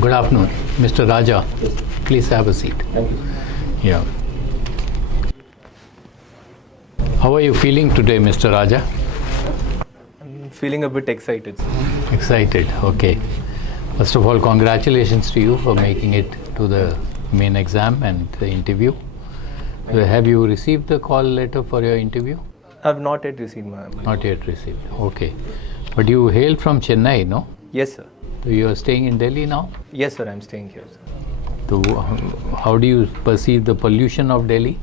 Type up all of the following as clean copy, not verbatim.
Good afternoon, Mr. Rajah. Please have a seat. Thank you. Yeah. How are you feeling today, Mr. Rajah? I'm feeling a bit excited. Excited. Okay. First of all, congratulations to you for making it to the main exam and the interview. Have you received the call letter for your interview? I've not yet received my. Not yet received. Okay. But you hail from Chennai, no? Yes, sir. So you are staying in Delhi now? Yes, sir. I'm staying here, sir. So how do you perceive the pollution of Delhi?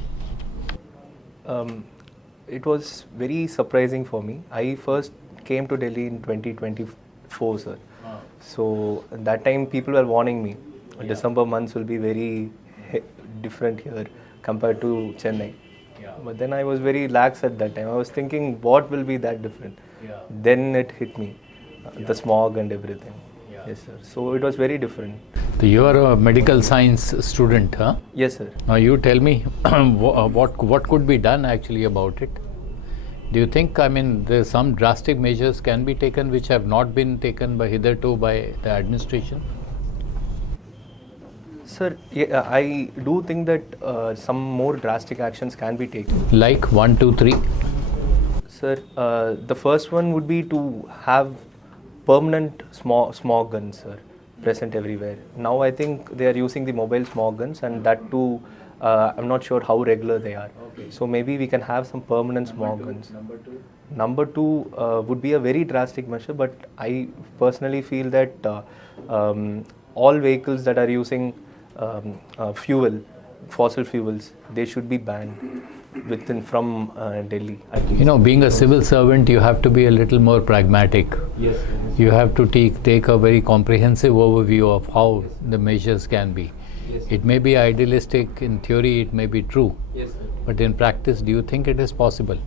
It was very surprising for me. I first came to Delhi in 2024, sir. So at that time people were warning me. December months will be very different here compared to Chennai. But then I was very lax at that time. I was thinking, what will be that different? Then it hit me, the smog and everything. Yes, sir. So it was very different. So you are a medical science student, huh? Yes, sir. Now you tell me what could be done actually about it. Do you think, there's some drastic measures can be taken which have not been taken hitherto by the administration? Sir, yeah, I do think that some more drastic actions can be taken. Like 1, 2, 3? Sir, the first one would be to have permanent smog guns, sir, present everywhere. Now I think they are using the mobile smog guns, and that too, I'm not sure how regular they are. Okay. So maybe we can have some permanent smog guns. Number two would be a very drastic measure, but I personally feel that all vehicles that are using fossil fuels, they should be banned from Delhi. You know, being a civil servant, you have to be a little more pragmatic. Yes. You have to take a very comprehensive overview of how the measures can be. Yes. It may be idealistic, in theory it may be true. Yes, sir. But in practice, do you think it is possible?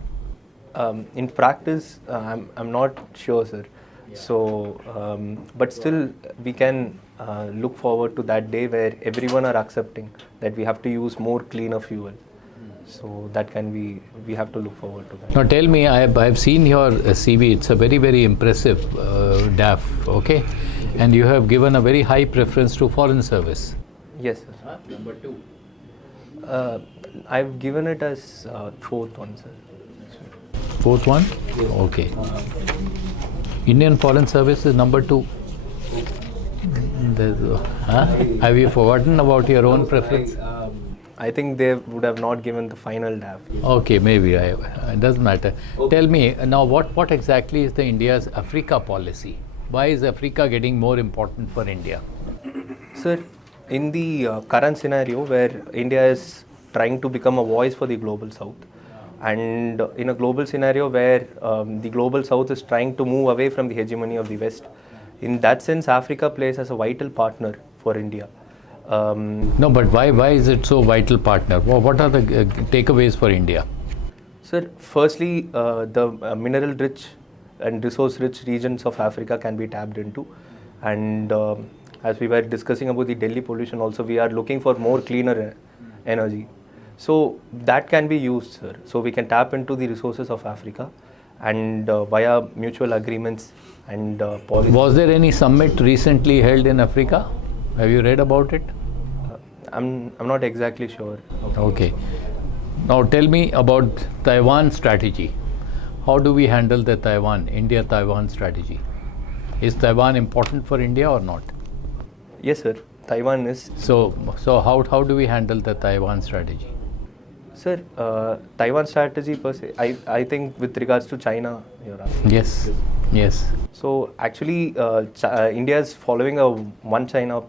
In practice, I'm not sure, sir. Yeah. So, but still, we can look forward to that day where everyone are accepting that we have to use more cleaner fuel. So that can be, we have to look forward to that. Now tell me, I've seen your CV, it's a very, very impressive DAF, okay? And you have given a very high preference to foreign service. Yes, sir. Number 2. I've given it as fourth one, sir. Fourth one? Yes. Okay. Indian foreign service is number 2. Have you forgotten about your own preference? I think they would have not given the final DAF. Okay, maybe. It doesn't matter. Okay. Tell me, now what exactly is the India's Africa policy? Why is Africa getting more important for India? Sir, in the current scenario where India is trying to become a voice for the global south, and in a global scenario where the global south is trying to move away from the hegemony of the west, in that sense Africa plays as a vital partner for India. No, but why is it so vital partner? What are the takeaways for India? Sir, firstly, the mineral rich and resource rich regions of Africa can be tapped into, and as we were discussing about the Delhi pollution also, we are looking for more cleaner energy. So that can be used, sir. So we can tap into the resources of Africa, and via mutual agreements and policies. Was there any summit recently held in Africa? Have you read about it? I'm not exactly sure. Okay. Now tell me about Taiwan strategy. How do we handle the India-Taiwan strategy? Is Taiwan important for India or not? Yes, sir. Taiwan is. So how do we handle the Taiwan strategy? Sir, Taiwan strategy per se, I think with regards to China, you're asking. Yes. So actually, India is following a one China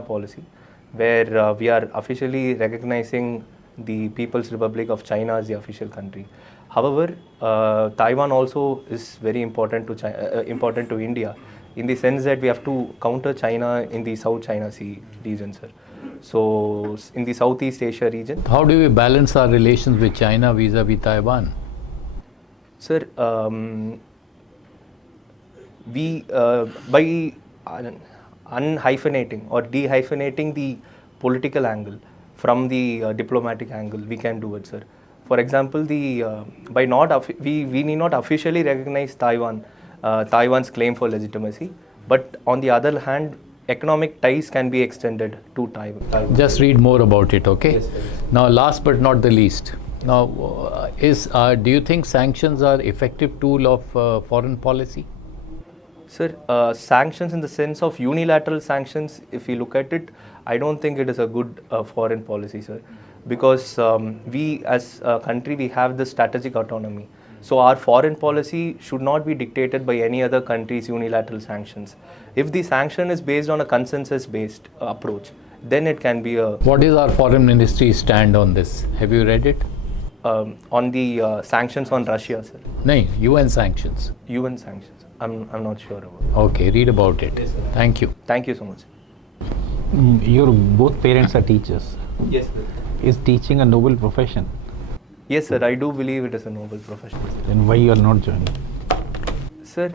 policy, where we are officially recognizing the People's Republic of China as the official country. However, Taiwan also is very important to India, in the sense that we have to counter China in the South China Sea region, sir. So in the Southeast Asia region. How do we balance our relations with China vis-a-vis Taiwan? Sir, we by unhyphenating or dehyphenating the political angle from the diplomatic angle, we can do it, sir. For example, we need not officially recognize Taiwan's claim for legitimacy, but on the other hand, economic ties can be extended to Taiwan. Just read more about it, okay? Yes, sir. Now, last but not the least. Now, do you think sanctions are effective tool of foreign policy? Sir, sanctions in the sense of unilateral sanctions, if you look at it, I don't think it is a good foreign policy, sir. Because we as a country, we have the strategic autonomy. So our foreign policy should not be dictated by any other country's unilateral sanctions. If the sanction is based on a consensus-based approach, then it can be a... What is our foreign ministry stand on this? Have you read it? On the sanctions on Russia, sir. No, UN sanctions. UN sanctions. I'm not sure about it. Okay, read about it. Yes, sir. Thank you. Thank you so much. Your both parents are teachers. Yes, sir. Is teaching a noble profession? Yes, sir. I do believe it is a noble profession. Then why you are not joining? Sir,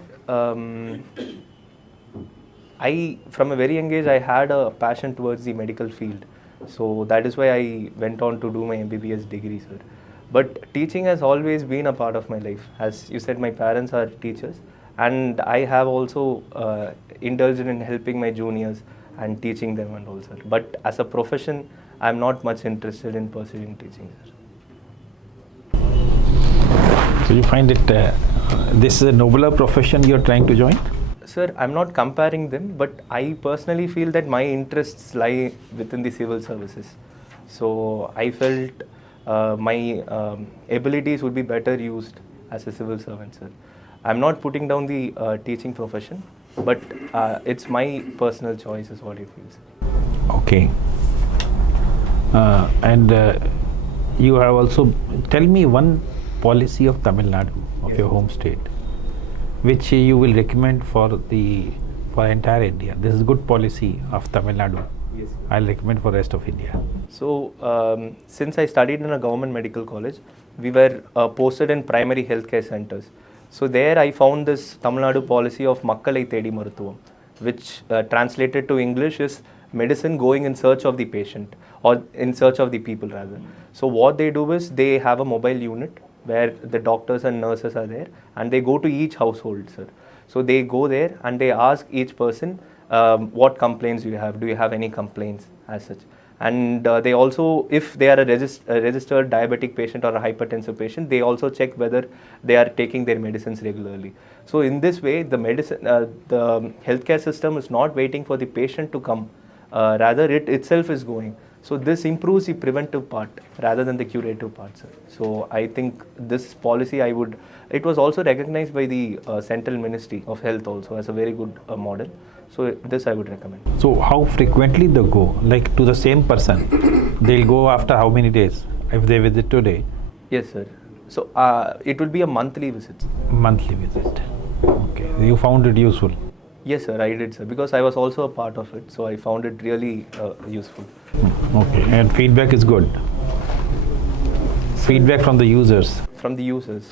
I from a very young age I had a passion towards the medical field, so that is why I went on to do my MBBS degree, sir. But teaching has always been a part of my life. As you said, my parents are teachers, and I have also indulged in helping my juniors and teaching them and all, sir. But as a profession, I am not much interested in pursuing teaching, sir. So you find it this is a nobler profession you are trying to join? Sir, I'm not comparing them, but I personally feel that my interests lie within the civil services. So I felt my abilities would be better used as a civil servant, sir. I'm not putting down the teaching profession, but it's my personal choice is what I feel, sir. Okay. And you have also, tell me one policy of Tamil Nadu, of your home state, which you will recommend for entire India. This is good policy of Tamil Nadu. Yes. I'll recommend for rest of India. So, since I studied in a government medical college, we were posted in primary healthcare centers. So there I found this Tamil Nadu policy of Makkalai Thedi Maruthuvam, which translated to English is medicine going in search of the patient, or in search of the people rather. So what they do is they have a mobile unit where the doctors and nurses are there, and they go to each household, sir. So they go there and they ask each person, what complaints do you have? Do you have any complaints as such? And they also, if they are a registered diabetic patient or a hypertensive patient, they also check whether they are taking their medicines regularly. So in this way, the healthcare system is not waiting for the patient to come, rather it itself is going. So this improves the preventive part rather than the curative part, sir. So I think this policy it was also recognized by the Central Ministry of Health also as a very good model. So this I would recommend. So how frequently they go? Like to the same person? They'll go after how many days if they visit today? Yes, sir. So it will be a monthly visit. Monthly visit. Okay. You found it useful? Yes, sir, I did, sir, because I was also a part of it. So I found it really useful. Okay. And feedback is good? Feedback from the users? From the users.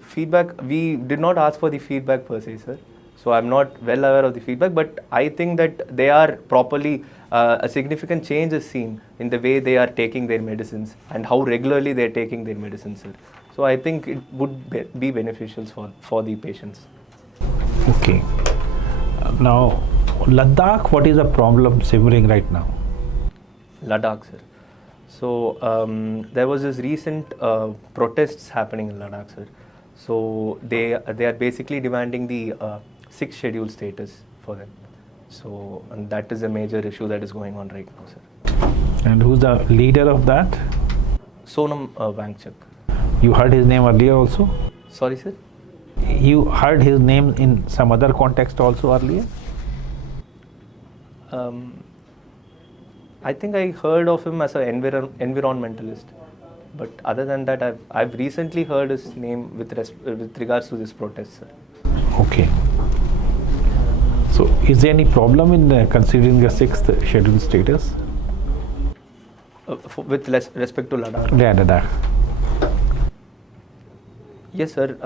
Feedback, we did not ask for the feedback per se, sir. So I'm not well aware of the feedback, but I think that they are properly, a significant change is seen in the way they are taking their medicines and how regularly they are taking their medicines, sir. So I think it would be beneficial for the patients. Okay. Now, Ladakh, what is the problem simmering right now? Ladakh, sir. So there was this recent protests happening in Ladakh, sir. So they are basically demanding the 6th schedule status for them. So and that is a major issue that is going on right now, sir. And who's the leader of that? Sonam Wangchuk. You heard his name earlier also? Sorry, sir? You heard his name in some other context also earlier? I think I heard of him as an environmentalist. But other than that, I've recently heard his name with regards to this protest, sir. Okay. So, is there any problem in considering the 6th schedule status? With respect to Ladakh? Yeah, Ladakh. Yes, sir.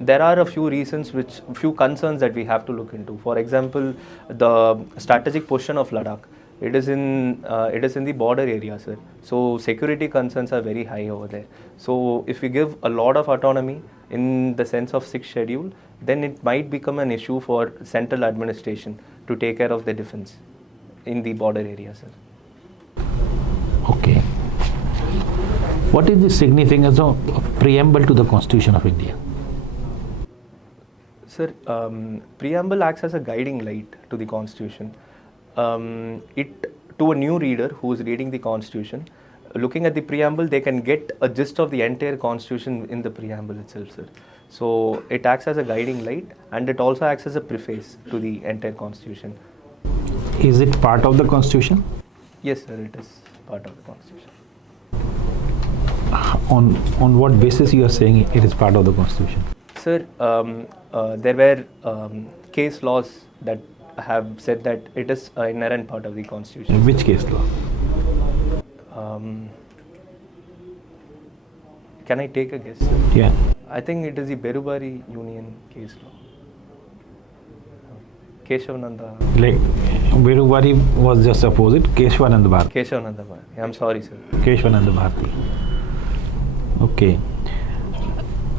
There are a few reasons, few concerns that we have to look into. For example, the strategic position of Ladakh. It is in the border area, sir. So security concerns are very high over there. So if we give a lot of autonomy in the sense of 6th schedule, then it might become an issue for central administration to take care of the defense in the border area, sir. Okay. What is the significance of preamble to the Constitution of India? Sir, preamble acts as a guiding light to the Constitution. To a new reader who is reading the Constitution, looking at the preamble, they can get a gist of the entire Constitution in the preamble itself, sir. So it acts as a guiding light, and it also acts as a preface to the entire Constitution. Is it part of the Constitution? Yes, sir, it is part of the Constitution. On what basis you are saying it is part of the Constitution? Sir, there were case laws that have said that it is an inherent part of the Constitution. Which case law? Can I take a guess, sir? Yeah. I think it is the Berubari Union case law. Keshavananda. Like Virubari was just opposite, Keshavananda Bharati. Keshavananda. I'm sorry, sir. Keshavananda Bharati. Okay.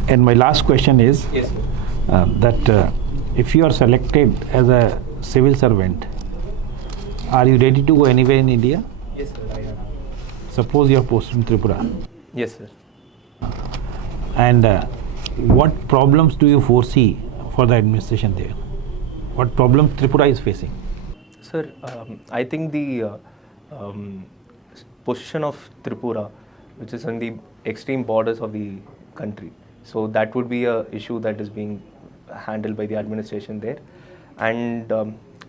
And my last question is Yes, sir. that if you are selected as a civil servant, are you ready to go anywhere in India? Yes, sir, I am. Suppose you are posted in Tripura. Yes, sir. And what problems do you foresee for the administration there? What problems Tripura is facing? Sir, I think the position of Tripura, which is on the extreme borders of the country, so that would be a issue that is being handled by the administration there. And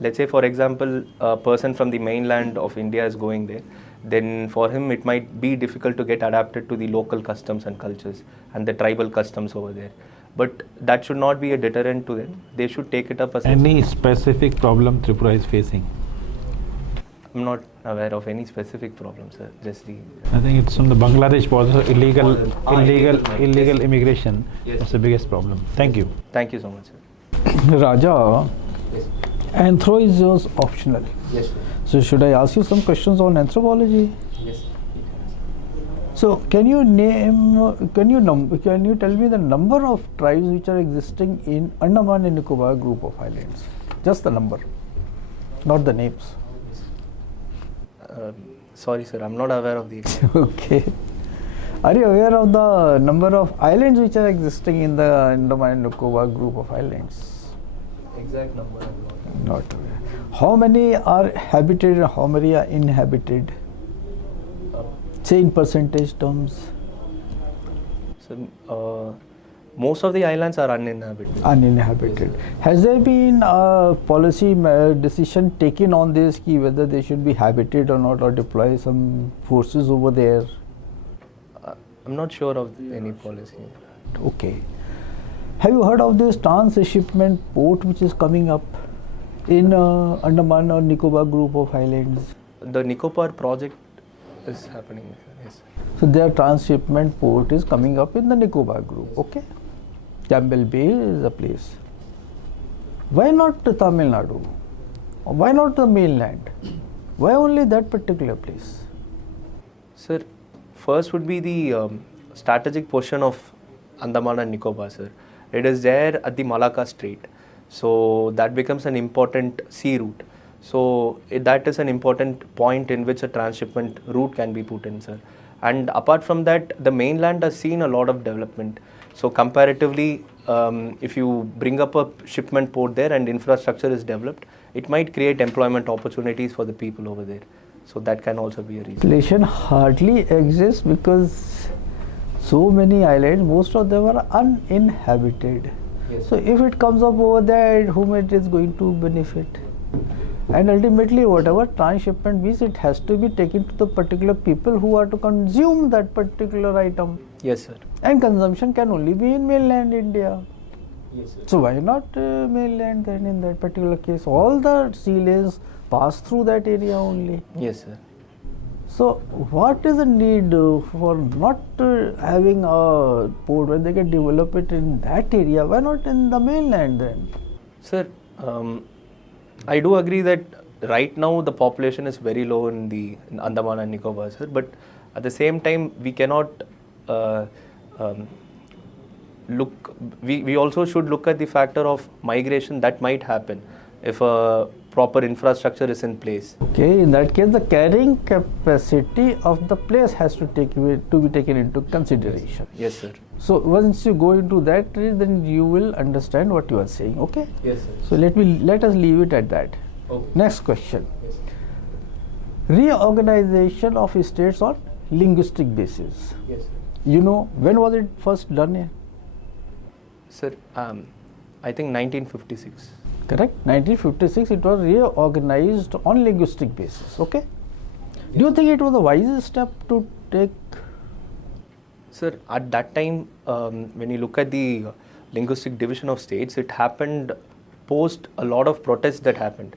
let's say, for example, a person from the mainland of India is going there, then for him it might be difficult to get adapted to the local customs and cultures and the tribal customs over there. But that should not be a deterrent to them. They should take it up as Any specific problem Tripura is facing? I'm not aware of any specific problem, sir. Just the I think it's on the Bangladesh border, illegal immigration. Yes. That's the biggest problem. Thank you. Thank you so much, sir. Rajah, Yes. anthro is just optional. Yes, sir. So should I ask you some questions on anthropology? Yes. So can you tell me the number of tribes which are existing in Andaman and Nicobar group of islands? Just the number, not the names. Sorry, sir. I'm not aware of the. Okay. Are you aware of the number of islands which are existing in the Andaman and Nicobar group of islands? Exact number. I'm Not aware. How many are habited and how many are inhabited? Say in percentage terms. So, most of the islands are uninhabited. Uninhabited. Yes, Has there been a policy decision taken on this, ki whether they should be habited or not, or deploy some forces over there? I'm not sure of any policy. Okay. Have you heard of this transshipment port which is coming up in Andaman or Nicobar group of islands? The Nicobar project is happening. Yes. So their transshipment port is coming up in the Nicobar group. Okay. Campbell Bay is a place. Why not Tamil Nadu? Why not the mainland? Why only that particular place? Sir, first would be the strategic portion of Andaman and Nicobar, sir. It is there at the Malacca Strait. So that becomes an important sea route. So that is an important point in which a transshipment route can be put in, sir. And apart from that, the mainland has seen a lot of development. So comparatively, if you bring up a shipment port there and infrastructure is developed, it might create employment opportunities for the people over there. So that can also be a reason. Population hardly exists because so many islands, most of them are uninhabited. Yes. So if it comes up over there, whom it is going to benefit? And ultimately, whatever transshipment means, it has to be taken to the particular people who are to consume that particular item. Yes, sir. And consumption can only be in mainland India. Yes, sir. So why not mainland then in that particular case? All the sea lanes pass through that area only. Yes, sir. So what is the need for not having a port when they can develop it in that area? Why not in the mainland then? Sir, I do agree that right now the population is very low in Andaman and Nicobar, sir. But at the same time, we cannot we also should look at the factor of migration that might happen if a proper infrastructure is in place. Okay, in that case, the carrying capacity of the place has to be taken into consideration. Yes, sir. So once you go into that, then you will understand what you are saying. Okay. Yes, sir. So let us leave it at that. Okay. Next question. Yes. Reorganization of states on linguistic basis. Yes, sir. You know, when was it first done here? Sir, I think 1956. Correct? 1956, it was reorganized on linguistic basis. Okay. Do you think it was a wise step to take? Sir, at that time, when you look at the linguistic division of states, it happened post a lot of protests that happened.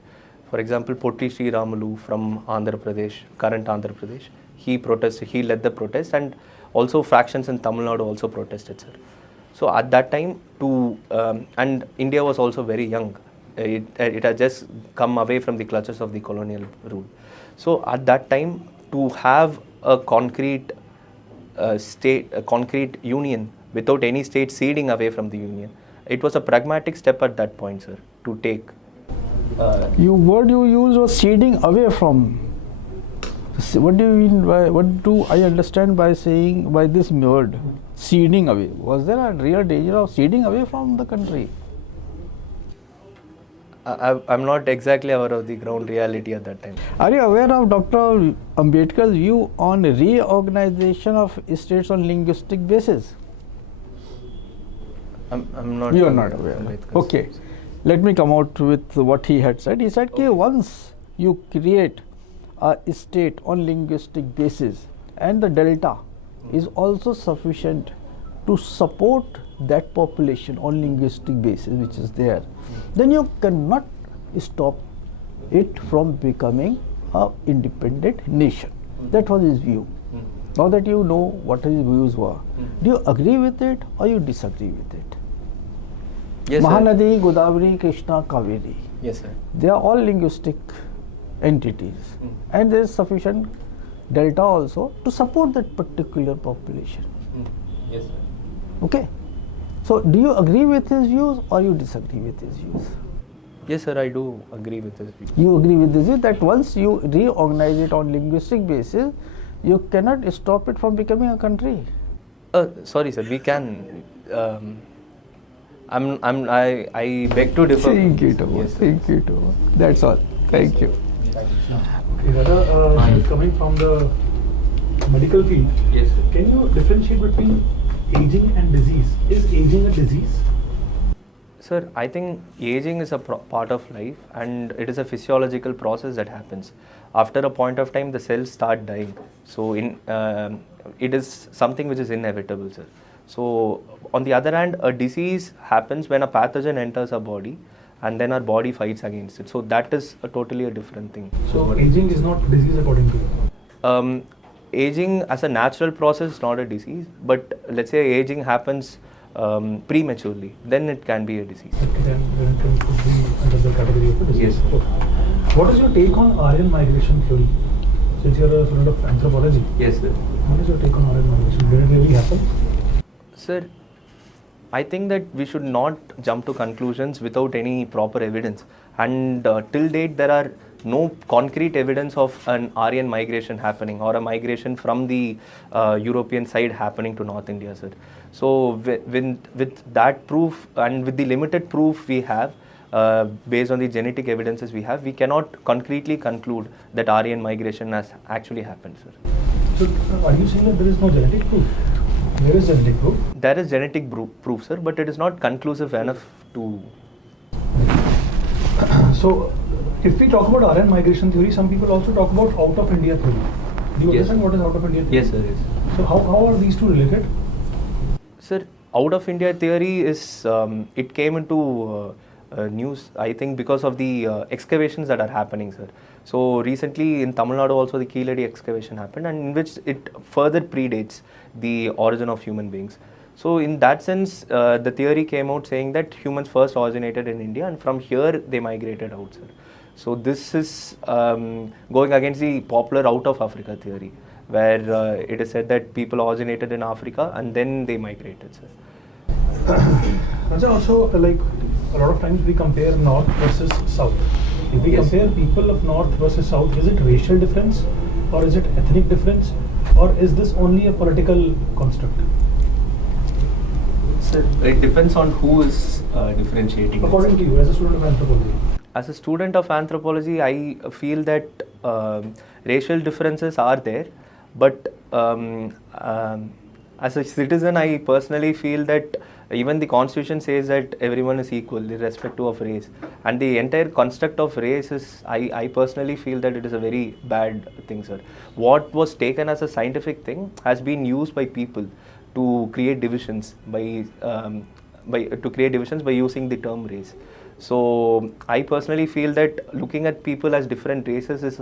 For example, Potti Sri Ramalu from Andhra Pradesh, current Andhra Pradesh, he led the protest, and also factions in Tamil Nadu also protested, sir. So at that time, and India was also very young. It had just come away from the clutches of the colonial rule. So at that time, to have a concrete a concrete union without any state ceding away from the union, it was a pragmatic step at that point, sir, to take. Word you used was ceding away from. What do you mean by, what do I understand by saying, by this word, ceding away? Was there a real danger of ceding away from the country? I'm not exactly aware of the ground reality at that time. Are you aware of Dr. Ambedkar's view on reorganization of states on linguistic basis? I'm not. You are not aware. Okay. Let me come out with what he had said. He said, okay, once you create a state on linguistic basis and the delta is also sufficient to support that population on linguistic basis which is there, then you cannot stop it from becoming an independent nation. That was his view. Now that you know what his views were, do you agree with it or you disagree with it? Yes, Mahanadi, Godavari, Krishna, Kaveri. Yes, sir. They are all linguistic entities, and there is sufficient delta also to support that particular population. Yes, sir. Okay. So, do you agree with his views or you disagree with his views? Yes, sir, I do agree with this view. You agree with this view that once you reorganize it on linguistic basis, you cannot stop it from becoming a country. Sorry, sir, we can. I beg to differ. Thank you, Thomas. Yes, sir. Thank you, Thomas. That's all. Thank you. Okay, Rajah, coming from the medical field, Yes, sir. can you differentiate between aging and disease? Is aging a disease? Sir, I think aging is a part of life, and it is a physiological process that happens. After a point of time, the cells start dying. So, it is something which is inevitable, sir. So, on the other hand, a disease happens when a pathogen enters our body, and then our body fights against it. So, that is totally a different thing. So aging is not disease according to you? Aging as a natural process is not a disease, but let's say aging happens prematurely, then it can be a disease. Okay, then it could be under the category of a disease. Yes. Okay. What is your take on Aryan migration theory? Since you are a student of anthropology, Yes, sir. what is your take on Aryan migration? Did it really happen? Sir, I think that we should not jump to conclusions without any proper evidence. And till date, there are no concrete evidence of an Aryan migration happening or a migration from the European side happening to North India, sir. So with that proof and with the limited proof we have, based on the genetic evidences we have, we cannot concretely conclude that Aryan migration has actually happened, sir. So are you saying that there is no genetic proof? There is genetic proof. There is genetic proof, sir, but it is not conclusive enough to... So, if we talk about Aryan migration theory, some people also talk about out of India theory. Do you Yes. understand what is out of India theory? Yes, sir, yes. So, how are these two related? Sir, out of India theory is, it came into news, I think, because of the excavations that are happening, sir. So, recently in Tamil Nadu also the Keeladi excavation happened, and in which it further predates the origin of human beings. So, in that sense, the theory came out saying that humans first originated in India, and from here they migrated out, sir. So, this is going against the popular out of Africa theory, where it is said that people originated in Africa and then they migrated, sir. Rajah, also like a lot of times we compare North versus South. If we compare people of North versus South, is it racial difference or is it ethnic difference or is this only a political construct? So it depends on who is differentiating. According to you, as a student of anthropology. As a student of anthropology, I feel that racial differences are there, but as a citizen, I personally feel that even the constitution says that everyone is equal irrespective of race, and the entire construct of race is, I personally feel that it is a very bad thing, sir. What was taken as a scientific thing has been used by people to create divisions by using the term race. So I personally feel that looking at people as different races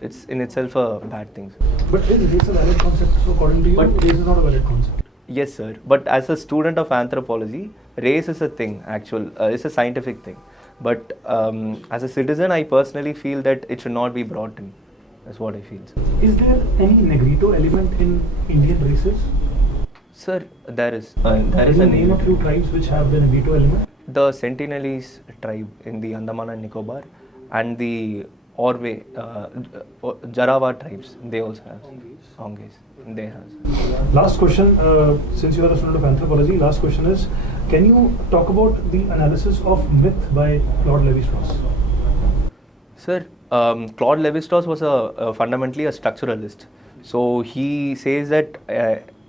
it's in itself a bad thing. But is race a valid concept? So according to you, race is not a valid concept. Yes, sir. But as a student of anthropology, race is a thing. It's a scientific thing. But as a citizen, I personally feel that it should not be brought in. That's what I feel. Sir. Is there any negrito element in Indian races? Sir, there is. There is a name of few tribes which have the negrito element. The Sentinelese tribe in the Andaman and Nicobar, and the Orwe, Jarawa tribes, they also have. Onges. They have. Last question, since you are a student of anthropology, last question is, can you talk about the analysis of myth by Claude Lévi-Strauss? Sir, Claude Lévi-Strauss was fundamentally a structuralist. So he says that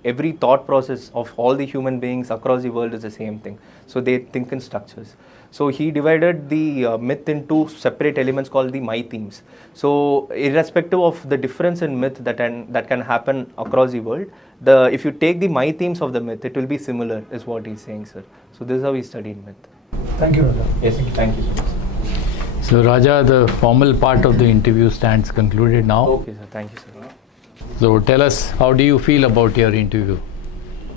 every thought process of all the human beings across the world is the same thing. So they think in structures. So he divided the myth into separate elements called the my themes. So irrespective of the difference in myth that can happen across the world, if you take the my themes of the myth, it will be similar, is what he's saying, sir. So this is how he studied myth. Thank you, Rajah. Yes, thank you so much. So Rajah, the formal part of the interview stands concluded now. Okay, sir. Thank you, sir. So tell us, how do you feel about your interview?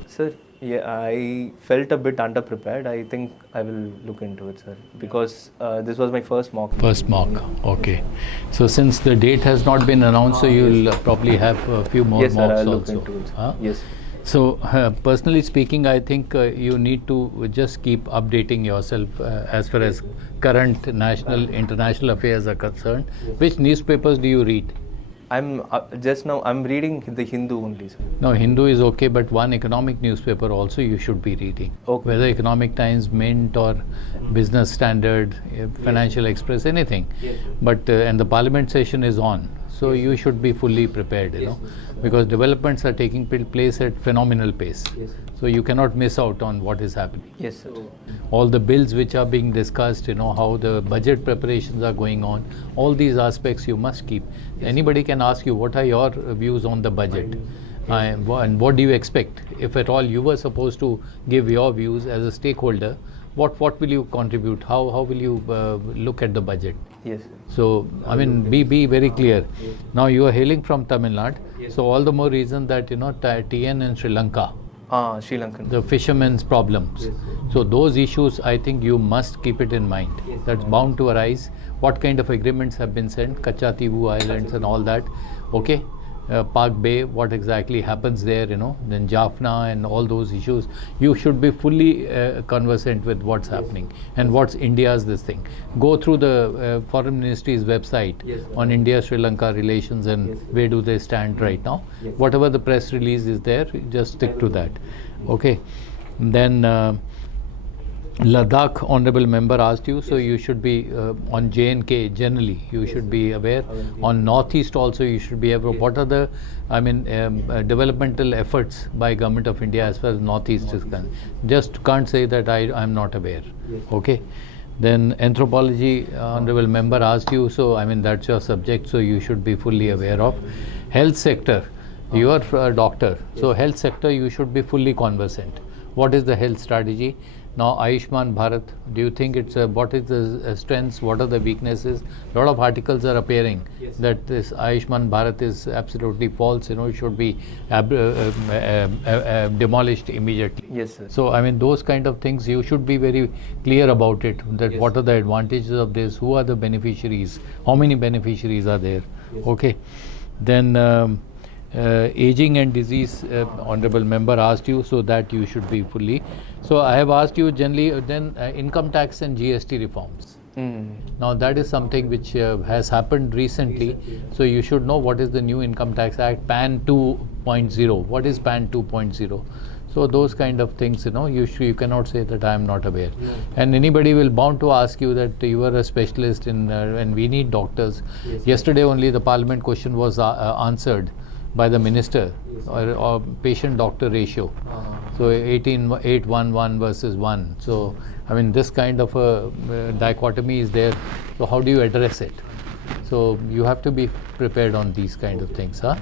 Sir, yeah, I felt a bit underprepared. I think I will look into it, sir, because this was my first mock. First mock, okay. So since the date has not been announced, so you'll probably have a few more Yes, sir, mocks I'll look also. into it, sir. Huh? Yes. So personally speaking, I think you need to just keep updating yourself as far as current national, international affairs are concerned. Which newspapers do you read? I'm I'm reading the Hindu only, sir. No, Hindu is okay, but one economic newspaper also you should be reading. Okay. Whether Economic Times, Mint or Business Standard, Financial Express, anything. Yes. But and the Parliament session is on, so you should be fully prepared, you know, because developments are taking place at phenomenal pace. Yes. So you cannot miss out on what is happening. Yes, sir. All the bills which are being discussed, you know, how the budget preparations are going on, all these aspects you must keep. Anybody can ask you, what are your views on the budget? And what do you expect? If at all you were supposed to give your views as a stakeholder, what will you contribute? How will you look at the budget? Yes. So, I mean, be very clear. Now you are hailing from Tamil Nadu, so all the more reason that, you know, TN in Sri Lanka, Sri Lankan. the fishermen's problems. So those issues, I think you must keep it in mind. That's bound to arise. What kind of agreements have been sent? Kachativu Islands and all that. Okay. Park Bay, what exactly happens there, you know, then Jaffna and all those issues. You should be fully conversant with what's happening and what's India's this thing. Go through the Foreign Ministry's website on India-Sri Lanka relations and where do they stand right now. Whatever the press release is there, just stick to that. Okay. Then Ladakh, honorable member asked you, so you should be on J&K generally, you should be aware. On Northeast also you should be aware. What are the, developmental efforts by Government of India as far as Northeast is concerned? Just can't say that I am not aware. Okay. Then anthropology, honorable member asked you, so that's your subject, so you should be fully aware of. Health sector, you are a doctor, so health sector you should be fully conversant. What is the health strategy? Now, Ayushman Bharat, do you think it's what is the strengths, what are the weaknesses? A lot of articles are appearing that this Ayushman Bharat is absolutely false, you know, it should be demolished immediately. Yes, sir. So, those kind of things, you should be very clear about it, that what are the advantages of this, who are the beneficiaries, how many beneficiaries are there, okay. Then aging and disease, honorable member asked you, so that you should be fully. So I have asked you generally then income tax and GST reforms. Now that is something which has happened recently. So you should know what is the new Income Tax Act, PAN 2.0. What is PAN 2.0? So those kind of things, you cannot say that I am not aware. And anybody will bound to ask you that you are a specialist in, and we need doctors. Yesterday only the Parliament question was answered by the minister, or patient-doctor ratio. So 8:11 versus 1. So I mean, this kind of a dichotomy is there. So how do you address it? So you have to be prepared on these kind of things, huh?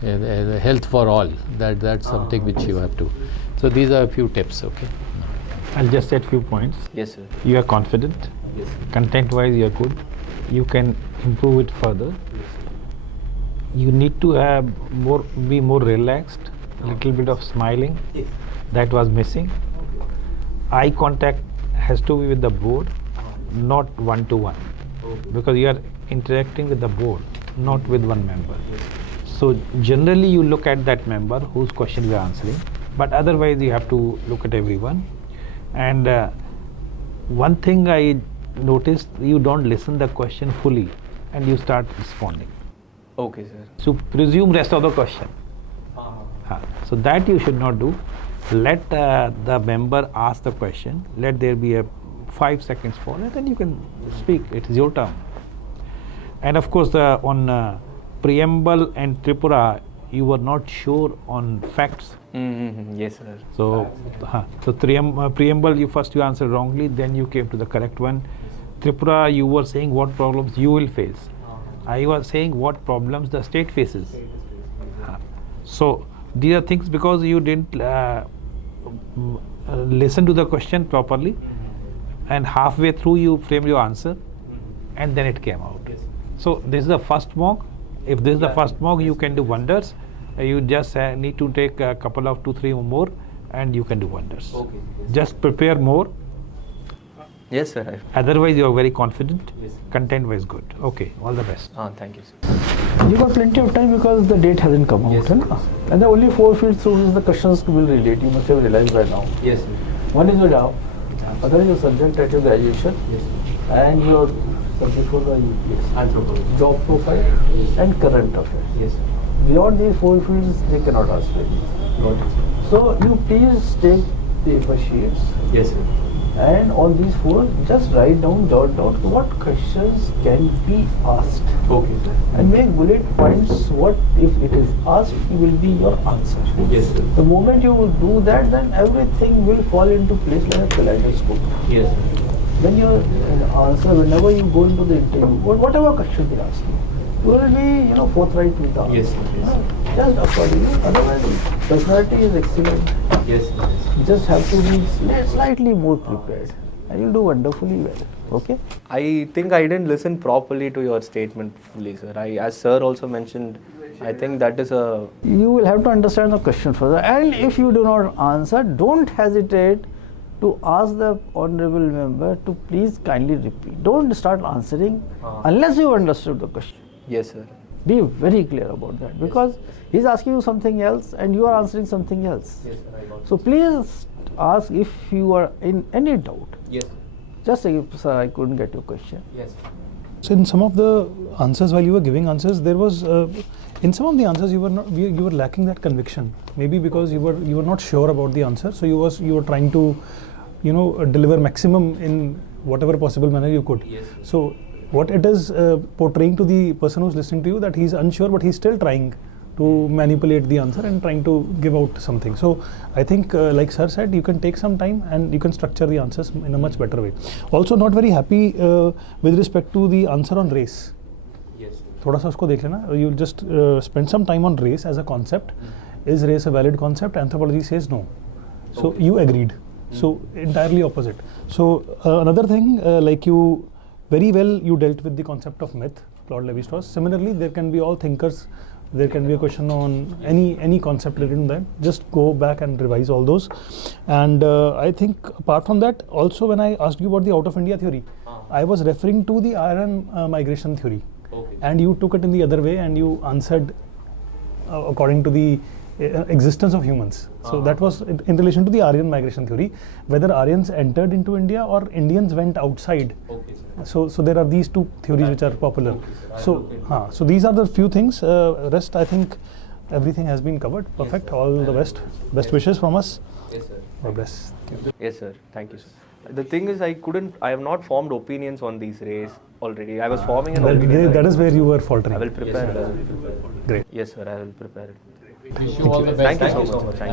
Health for all. That's something which you have to. So these are a few tips. Okay. I'll just add few points. Yes, sir. You are confident. Yes. Content-wise, you are good. You can improve it further. You need to be more relaxed. Little bit of smiling. Yes. That was missing. Eye contact has to be with the board, not one-to-one, because you are interacting with the board, not with one member. So generally you look at that member whose question you are answering, but otherwise you have to look at everyone. And one thing I noticed, you don't listen the question fully and you start responding. Okay, sir. So presume rest of the question. So that you should not do. Let the member ask the question. Let there be a 5 seconds pause, and then you can speak. It is your turn. And of course, on preamble and Tripura, you were not sure on facts. Yes, sir. So preamble, you answered wrongly, then you came to the correct one. Tripura, you were saying what problems you will face. I was saying what problems the state faces. So these are things because you didn't listen to the question properly, and halfway through you framed your answer, and then it came out. So this is the first mock. If this is the first mock, you can do wonders. You just need to take a couple of 2-3 more, and you can do wonders. Okay. Just prepare more. Yes, sir. Otherwise, you are very confident. Yes. Content-wise, good. Okay, all the best. Thank you, sir. You got plenty of time because the date hasn't come out. Yes, Right? And the only 4 fields through which the questions will relate. You must have realized by now. Yes, sir. One is your job, other is your subject at your graduation, Yes. and your subject for the UPSC. Anthropological. Job profile and current affairs. Yes, sir. Beyond these 4 fields, they cannot ask for anything. Got it. So you please take paper sheets Yes, sir. and on these 4, just write down, jot down what questions can be asked. Okay, sir. And make bullet points what if it is asked will be your answer. Yes, sir. The moment you do that, then everything will fall into place like a kaleidoscope. Yes, sir. Then your answer, whenever you go into the interview, whatever question they ask you will be, forthright with the answer. Yes, sir. Yes, sir. Just accordingly. Otherwise, personality is excellent. Yes, sir. You just have to be slightly more prepared, and you'll do wonderfully well. Okay? I think I didn't listen properly to your statement fully, sir. As sir also mentioned, I think that is a... You will have to understand the question further, and if you do not answer, don't hesitate to ask the honorable member to please kindly repeat. Don't start answering unless you understood the question. Yes, sir. Be very clear about that, because he's asking you something else and you are answering something else. Yes, sir. I got So please ask if you are in any doubt. Yes. Just say, sir, I couldn't get your question. Yes. So in some of the answers, while you were giving answers, there was in some of the answers you were lacking that conviction. Maybe because you were not sure about the answer, so you were trying to, deliver maximum in whatever possible manner you could. Yes. So what it is portraying to the person who's listening to you, that he's unsure, but he's still trying to manipulate the answer and trying to give out something. So I think, like sir said, you can take some time and you can structure the answers in a much better way. Also, not very happy with respect to the answer on race. Yes. थोड़ा सा उसको देख लेना. You'll just spend some time on race as a concept. Is race a valid concept? Anthropology says no. So you agreed. So entirely opposite. So another thing, like you very well you dealt with the concept of myth, Claude Lévi-Strauss. Similarly, there can be all thinkers. There can be a question on any concept related to that. Just go back and revise all those. And I think apart from that, also when I asked you about the out of India theory, I was referring to the iron migration theory. Okay. And you took it in the other way and you answered according to the existence of humans. So that was in relation to the Aryan migration theory, whether Aryans entered into India or Indians went outside. So there are these two theories which are popular. So these are the few things. Rest, I think everything has been covered. Perfect. All the best wishes from us. Yes, sir. God bless. Yes, sir. Thank you, sir. The thing is, I have not formed opinions on these rays already. I was forming an opinion. That is where you were faltering. I will prepare. Great. Yes, sir. I will prepare it. Wish you all the best. Thank you so much, sir. Thank you.